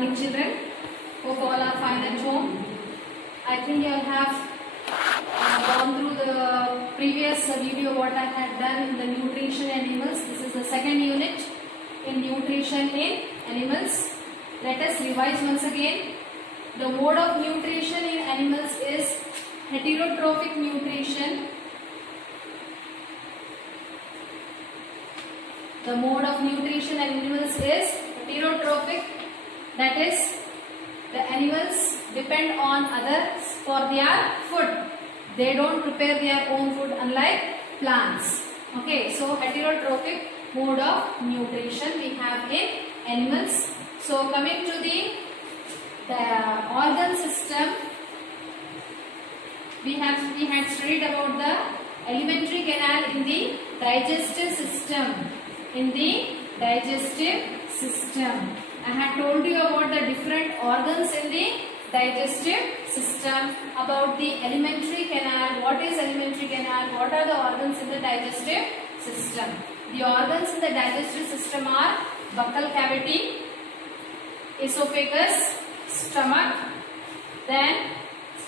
morning, children. Hope all are fine at home. I think you all have gone through the previous video what I had done in the nutrition in animals. This is the second unit in nutrition in animals. Let us revise once again. The mode of nutrition in animals is heterotrophic nutrition. The mode of nutrition in animals is heterotrophic. That is, the animals depend on others for their food. They don't prepare their own food unlike plants. Okay, so heterotrophic mode of nutrition we have in animals. So coming to the organ system, we had studied about the alimentary canal in the digestive system. I had told you about the different organs in the digestive system, about the alimentary canal. What is alimentary canal? What are the organs in the digestive system? The organs in the digestive system are buccal cavity, esophagus, stomach. Then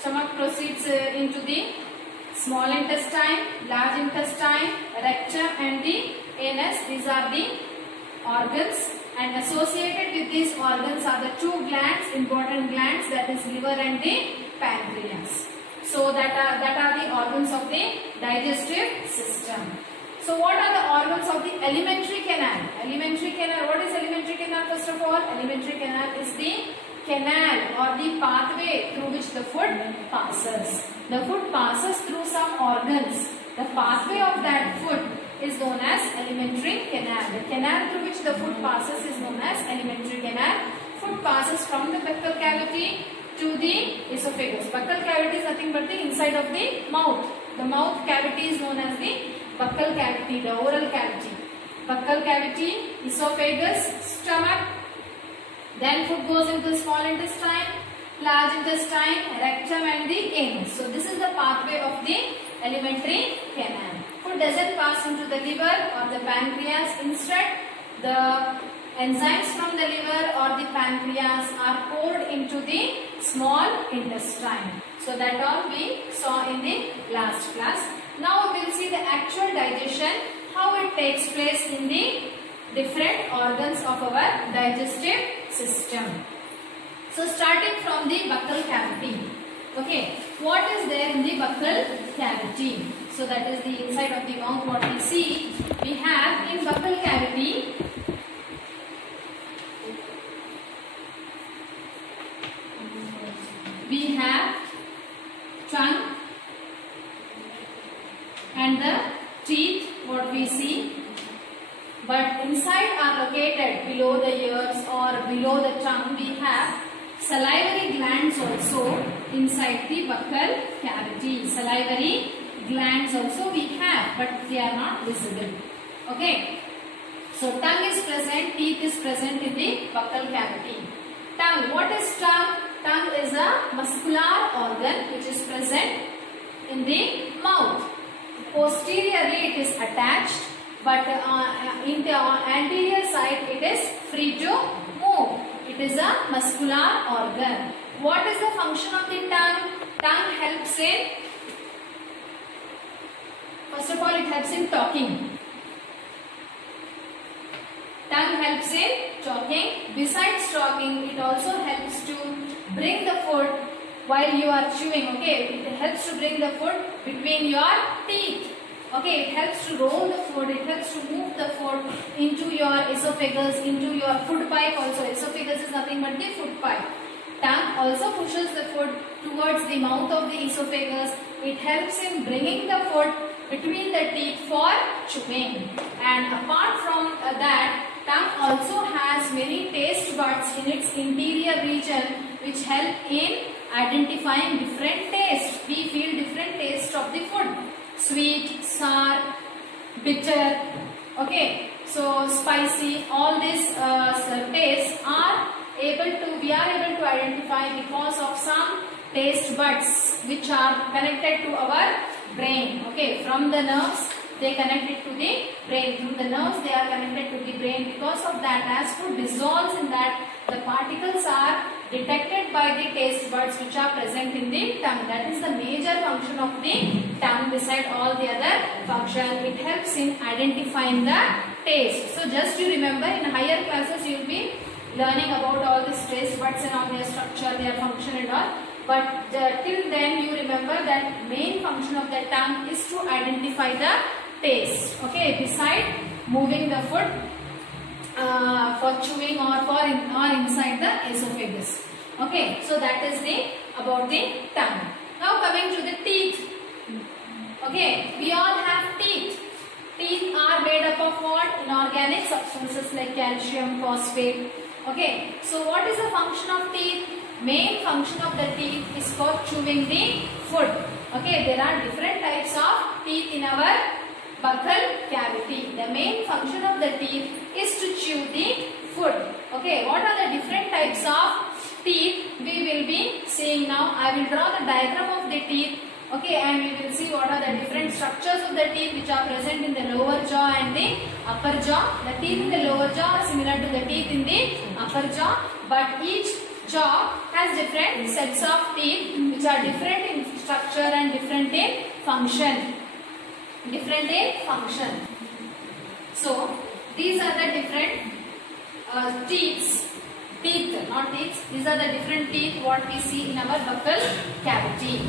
stomach proceeds into the small intestine, large intestine, rectum and the anus. These are the organs, and associated with these organs are the two glands, important glands, that is liver and the pancreas. So that are the organs of the digestive system. So what are the organs of the alimentary canal? Alimentary canal, what is alimentary canal first of all? Alimentary canal is the canal or the pathway through which the food passes. The food passes through some organs. The pathway of that food is known as alimentary canal. The canal through which the food passes is known as alimentary canal. Food passes from the buccal cavity to the esophagus. Buccal cavity is nothing but the inside of the mouth. The mouth cavity is known as the buccal cavity, the oral cavity. Buccal cavity, esophagus, stomach. Then food goes into the small intestine, large intestine, rectum and the anus. So this is the pathway of the alimentary canal. Food doesn't pass into the liver or the pancreas. Instead, the enzymes from the liver or the pancreas are poured into the small intestine. So that all we saw in the last class. Now we will see the actual digestion, how it takes place in the different organs of our digestive system. So starting from the buccal cavity. Okay, what is there in the buccal cavity? So that is the inside of the mouth. What we see, we have in buccal cavity we have tongue and the teeth, what we see. But inside are located below the ears or below the tongue. We have salivary glands also inside the buccal cavity. Salivary glands also we have, but they are not visible. Okay. So tongue is present, teeth is present in the buccal cavity. Tongue. What is tongue? Tongue is a muscular organ which is present in the mouth. Posteriorly it is attached, but in the anterior side it is free to move. It is a muscular organ. What is the function of the tongue? Tongue helps in, first of all, it helps in talking. Tongue helps in talking. Besides talking, it also helps to bring the food while you are chewing. Okay, it helps to bring the food between your teeth. Okay, it helps to roll the food, it helps to move the food into your esophagus, into your food pipe also. Esophagus is nothing but the food pipe. Tongue also pushes the food towards the mouth of the esophagus. It helps in bringing the food between the teeth for chewing. And apart from that, tongue also has many taste buds in its interior region which help in identifying different tastes. We feel different tastes of the food. Sweet, sour, bitter, okay, so spicy, all these tastes we are able to identify because of some taste buds which are connected to our brain. Okay, from the nerves, they connect it to the brain. Through the nerves they are connected to the brain. Because of that, as food dissolves in that, the particles are detected by the taste buds which are present in the tongue. That is the major function of the tongue beside all the other function. It helps in identifying the taste. So just you remember, in higher classes you will be learning about all these taste buds and all their structure, their function and all. But till then you remember that main function of the tongue is to identify the taste. Okay, beside moving the food for chewing or inside the esophagus. Okay, so that is about the tongue. Now coming to the teeth. Okay, we all have teeth. Teeth are made up of what? Inorganic substances like calcium, phosphate. Okay, so what is the function of teeth? Main function of the teeth is for chewing the food. Okay, there are different types of teeth in our buccal cavity. The main function of the teeth is to chew the food. Okay, what are the different types of teeth we will be seeing now? I will draw the diagram of the teeth. Okay, and we will see what are the different structures of the teeth which are present in the lower jaw and the upper jaw. The teeth in the lower jaw are similar to the teeth in the upper jaw, but each jaw has different sets of teeth which are different in structure and different in function. So these are the different teeth, not teeth. These are the different teeth what we see in our buccal cavity.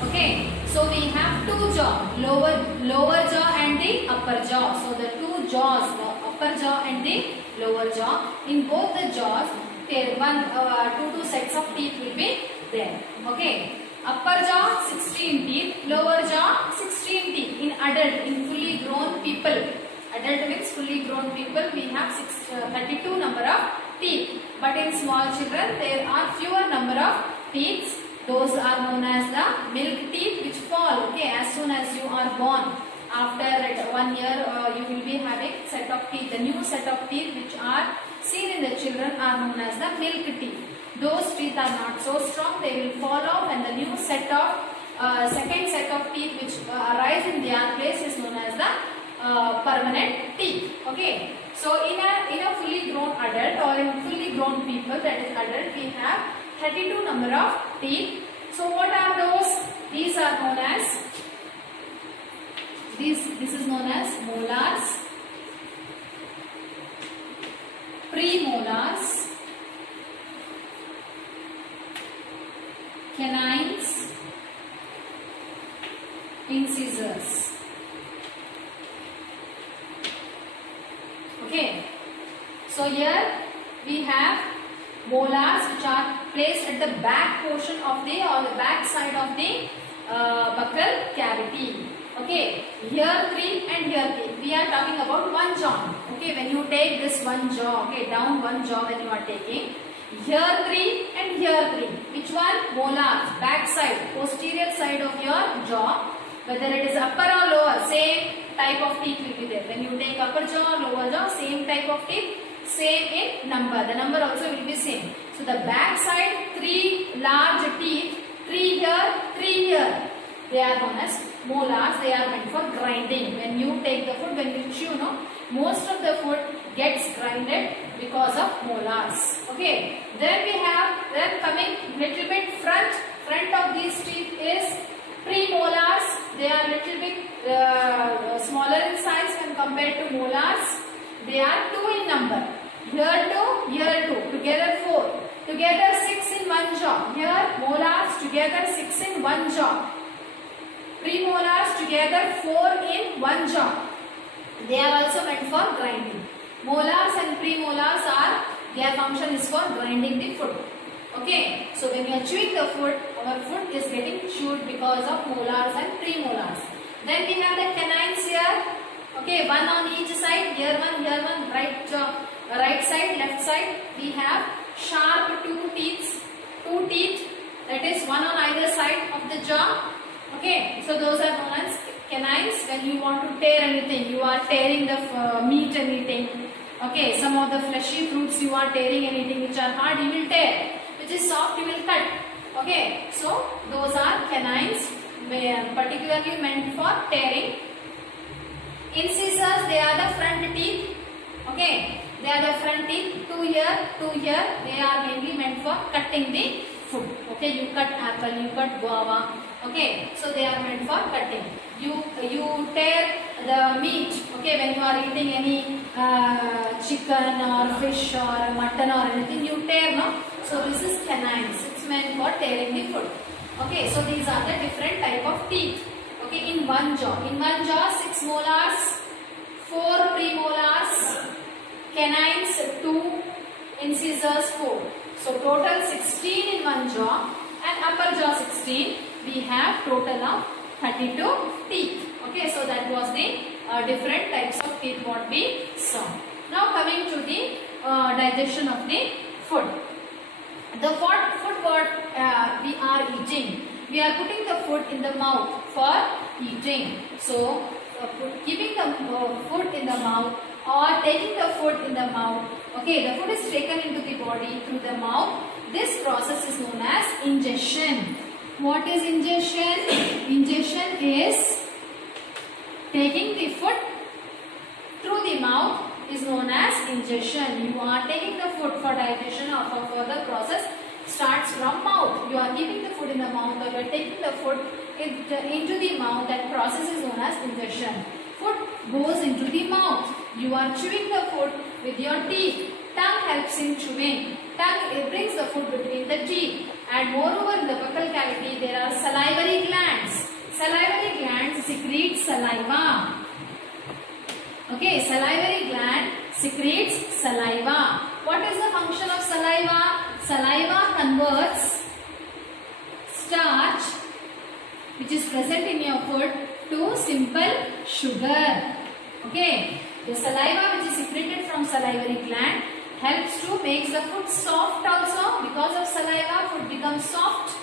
Okay, so we have two jaw, lower jaw and the upper jaw. So the two jaws, the upper jaw and the lower jaw. In both the jaws, there two sets of teeth will be there. Okay, upper jaw 16 teeth, lower jaw 16 teeth. In adult, in fully grown people, adult means fully grown people, we have 32 number of teeth. But in small children, there are fewer number of teeth. Those are known as the milk teeth which fall, okay, as soon as you are born. After 1 year, you will be having set of teeth. The new set of teeth which are seen in the children are known as the milk teeth. Those teeth are not so strong, they will fall off, and the new set of second set of teeth which arise in their place is known as the permanent teeth. Okay, so in a fully grown adult or in fully grown people, that is adult, we have 32 number of teeth. So what are those? These are known as, this is known as molars, premolars, canines, incisors. Okay, so here we have molars which are placed at the back portion of the back side of the buccal cavity. Okay, here 3 and here 3. We are talking about one jaw. Okay, when you take this one jaw, okay, down one jaw when you are taking, here 3 and here 3. Which one? Molars, back side, posterior side of your jaw. Whether it is upper or lower, same type of teeth will be there. When you take upper jaw or lower jaw, same type of teeth. Same in number, the number also will be same. So the back side 3 large teeth, 3 here, 3 here. They are known as molars. They are meant for grinding. When you take the food, when you chew, most of the food gets grinded because of molars. Okay. Then coming little bit front of these teeth is premolars. They are little bit smaller in size when compared to molars. They are 2 in number. Here 2, together 4. Together 6 in one jaw. Here molars together 6 in one jaw. Premolars together 4 in one jaw. They are also meant for grinding. Molars and premolars their function is for grinding the food. Okay, so when we are chewing the food, our food is getting chewed because of molars and premolars. Then we have the canines here. Okay, one on each side. Here one, right jaw. Right side, left side, we have sharp 2 teeth, that is one on either side of the jaw. Okay, so those are known as canines. When you want to tear anything, you are tearing the meat and eating. Okay, some of the fleshy fruits you are tearing and eating, which are hard you will tear, which is soft you will cut. Okay, so those are canines, particularly meant for tearing. Incisors, they are the front teeth. Okay, they are the front teeth. Two here, two here. They are mainly meant for cutting the food. Okay, you cut apple, you cut guava. Okay, so they are meant for cutting. You tear the meat. Okay, when you are eating any chicken or fish or mutton or anything, you tear, no? So this is canines. It's meant for tearing the food. Okay, so these are the different type of teeth. Okay, in one jaw. In one jaw, 6 molars, 4 premolars, canines 2, incisors 4. So total 16 in one jaw, and upper jaw 16. We have total of 32 teeth. Okay, so that was the different types of teeth what we saw. Now coming to the digestion of the food. The food what we are eating, we are putting the food in the mouth for eating. So keeping the food in the mouth or taking the food in the mouth. Okay, the food is taken into the body through the mouth. This process is known as ingestion. What is ingestion? Ingestion is taking the food through the mouth is known as ingestion. You are taking the food for digestion or for further process starts from mouth. You are keeping the food in the mouth or you are taking the food into the mouth. That process is known as ingestion. Food goes into the mouth. You are chewing the food with your teeth. Tongue helps in chewing. Tongue, it brings the food between the teeth. And moreover, in the buccal cavity, there are salivary glands. Salivary glands secrete saliva. Okay, salivary gland secretes saliva. What is the function of saliva? Saliva converts starch, which is present in your food, to simple sugar. Okay, the saliva which is secreted from salivary gland helps to make the food soft also. Because of saliva, food becomes soft,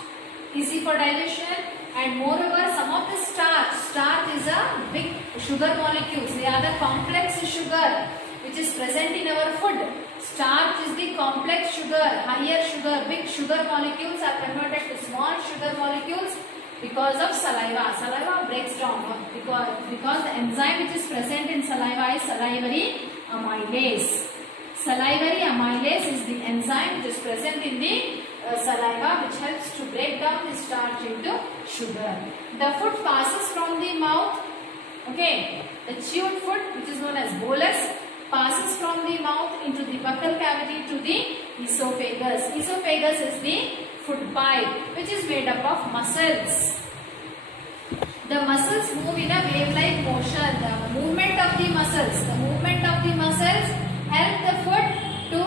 easy for digestion, and moreover some of the starch is a big sugar molecules. They are the complex sugar which is present in our food. Starch is the complex sugar, higher sugar, big sugar molecules are converted to small sugar molecules because of saliva. Saliva breaks down because the enzyme which is present in saliva is salivary amylase. Salivary amylase is the enzyme which is present in the saliva, which helps to break down the starch into sugar. The food passes from the mouth. Okay, the chewed food, which is known as bolus, passes from the mouth into the buccal cavity to the esophagus. Esophagus is the food pipe, which is made up of muscles. The muscles move in a wave-like motion. The movement of the muscles help the food to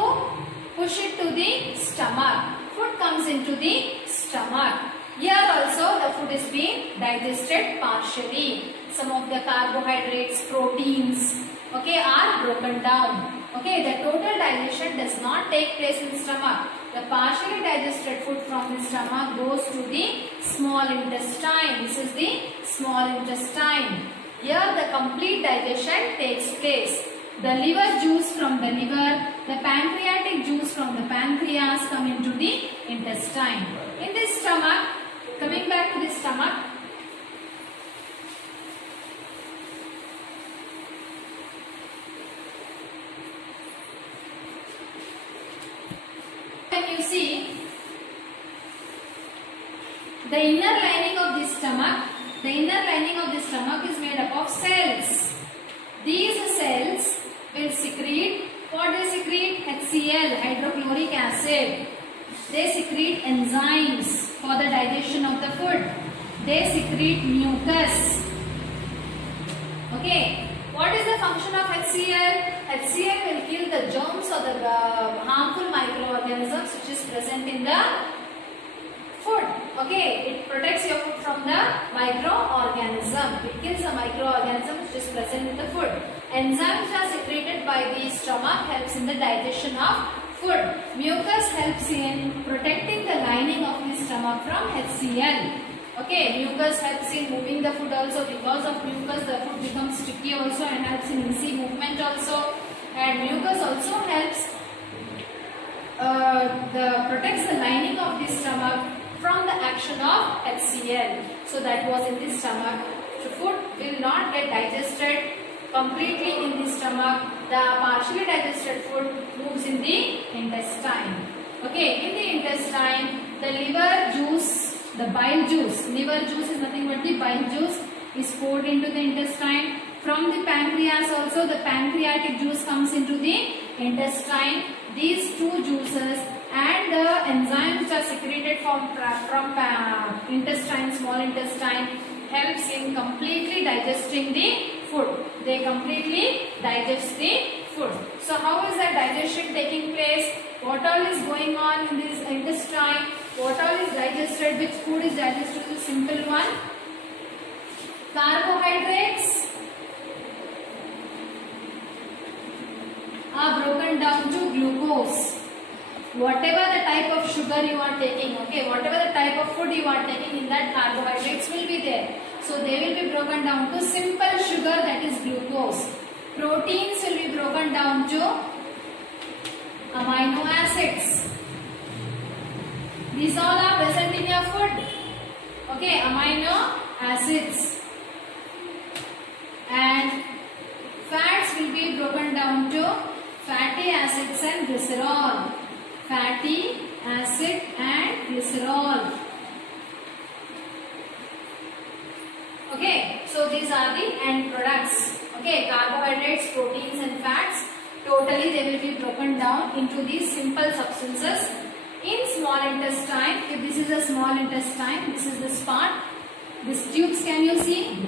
push it to the stomach. Food comes into the stomach. Here also the food is being digested partially. Some of the carbohydrates, proteins, okay, are broken down. Okay, the total digestion does not take place in stomach. The partially digested food from the stomach goes to the small intestine. This is the small intestine. Here the complete digestion takes place. The liver juice from the liver, the pancreatic juice from the pancreas come into the intestine. In the stomach, coming back to the stomach, when you see the inner lining of the stomach is made up of cells. These cells will secrete, what they secrete? HCl, hydrochloric acid. They secrete enzymes for the digestion of the food. They secrete mucus. Okay, what is the function of HCl? HCl will kill the germs or the harmful microorganisms which is present in the food. Okay, it protects your food from the microorganism. It kills the microorganism which is present in the food. Enzymes are secreted by the stomach, helps in the digestion of food. Mucus helps in protecting the lining of the stomach from HCl. Okay, mucus helps in moving the food also. Because of mucus, the food becomes sticky also and helps in easy movement also. And mucus also helps protects the lining of the stomach from the action of HCl. So that was in the stomach. So food will not get digested completely in the stomach. The partially digested food moves in the intestine. Okay, in the intestine, the liver juice, the bile juice, liver juice is nothing but the bile juice, is poured into the intestine. From the pancreas also, the pancreatic juice comes into the intestine. These two juices and the enzymes which are secreted from intestine, small intestine, helps in completely digesting the food. They completely digest the food. So how is that digestion taking place? What all is going on in this intestine? What all is digested? Which food is digested? Is a simple one. Carbohydrates are broken down to glucose. Whatever the type of sugar you are taking, okay, whatever the type of food you are taking, in that carbohydrates will be there. So they will be broken down to simple sugar, that is glucose. Proteins will be broken down to amino acids. These all are present in your food. Okay, amino acids. And fats will be broken down to fatty acids and glycerol. Fatty acid and glycerol. Okay, so these are the end products. Okay, carbohydrates, proteins and fats, totally they will be broken down into these simple substances in small intestine. If this is a small intestine, this is this part. These tubes, can you see?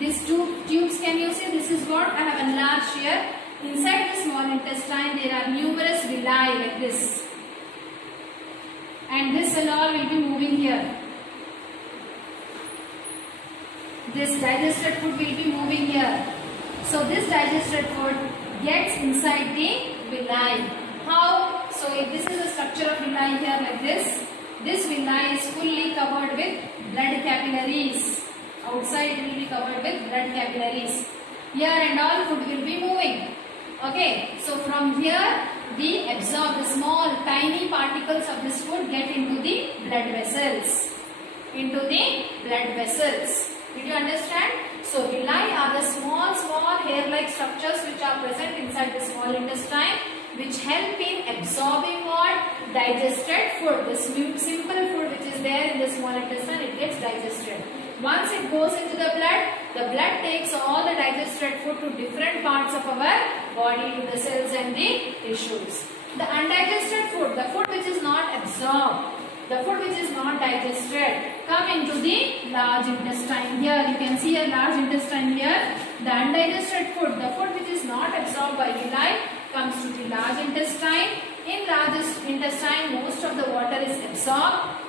These two tubes, can you see? This is what I have enlarged here. Inside the small intestine, there are numerous villi like this. And this and all will be moving here. This digested food will be moving here. So this digested food gets inside the villi. How? So if this is the structure of villi here like this villi is fully covered with blood capillaries. Outside it will be covered with blood capillaries. Here and all food will be moving. Okay, so from here the small tiny particles of this food get into the blood vessels. Did you understand? So villi are the small hair-like structures which are present inside the small intestine, which help in absorbing what? Digested food. The simple food which is there in the small intestine, it gets digested. Once it goes into the blood takes all the digested food to different parts of our body, to the cells and the tissues. The undigested food, the food which is not absorbed, the food which is not digested, come into the large intestine. Here you can see a large intestine here. The undigested food, the food which is not absorbed by villi, comes to the large intestine. In large intestine, most of the water is absorbed.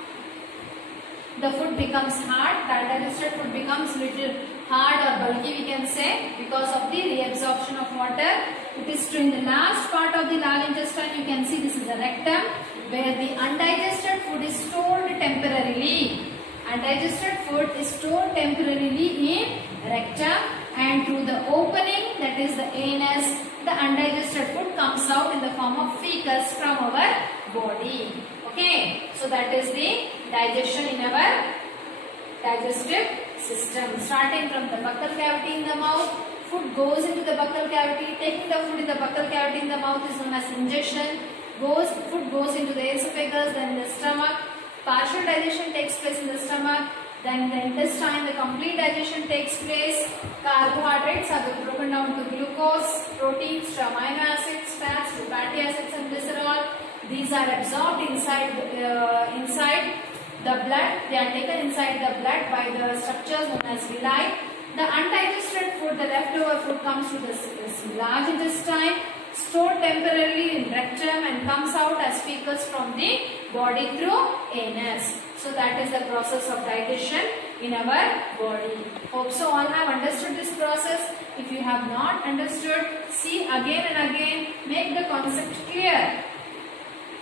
The food becomes hard. The undigested food becomes little hard or bulky, we can say, because of the reabsorption of water. It is in the last part of the large intestine. You can see this is a rectum, where the undigested food is stored temporarily. Undigested food is stored temporarily in rectum, and through the opening, that is the anus, the undigested food comes out in the form of fecus from our body. Okay, so that is the digestion in our digestive system. Starting from the buccal cavity in the mouth, food goes into the buccal cavity. Taking the food in the buccal cavity in the mouth is known as ingestion. Food goes into the esophagus, then the stomach. Partial digestion takes place in the stomach. Then the intestine, the complete digestion takes place. Carbohydrates are broken down to glucose, proteins to amino acids, fats to fatty acids and glycerol. These are absorbed inside the blood. They are taken inside the blood by the structures known as villi. The undigested food, the leftover food, comes to this large intestine, stored temporarily in rectum, and comes out as fecus from the body through anus. So that is the process of digestion in our body. Hope so all have understood this process. If you have not understood, see again and again, make the concept clear.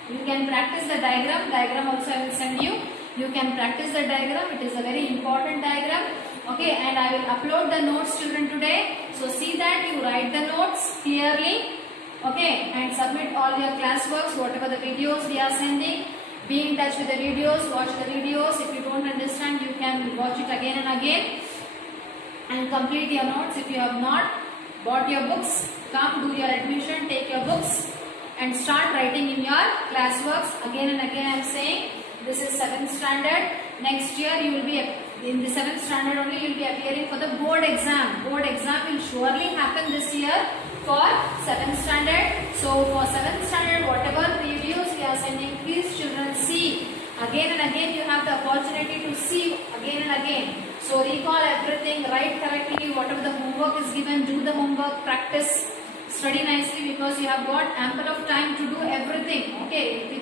You can practice the diagram. Diagram also I will send you. You can practice the diagram. It is a very important diagram. Okay, and I will upload the notes, children, today. So see that you write the notes clearly. Okay, and submit all your classworks, whatever the videos we are sending. Be in touch with the videos, watch the videos. If you don't understand, you can watch it again and again and complete your notes. If you have not bought your books, come do your admission, take your books and start writing in your classworks. Again and again I am saying, this is 7th standard. Next year you will be in the 7th standard only, you will be appearing for the board exam. Board exam will surely happen this year for 7th standard. So for 7th standard, whatever reviews we are sending, please children see. Again and again you have the opportunity to see again and again. So recall everything, write correctly, whatever the homework is given, do the homework, practice, study nicely, because you have got ample of time to do everything. Okay,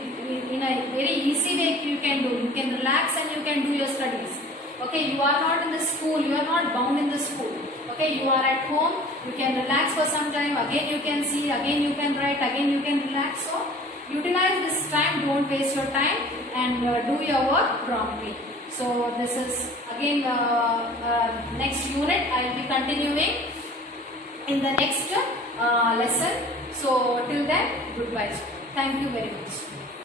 in a very easy way you can do. You can relax and you can do your studies. Okay, you are not in the school, you are not bound in the school. Okay, you are at home, you can relax for some time, again you can see, again you can write, again you can relax. So utilize this time, don't waste your time and do your work promptly. So this is again next unit. I will be continuing in the next lesson. So till then, goodbye. Thank you very much.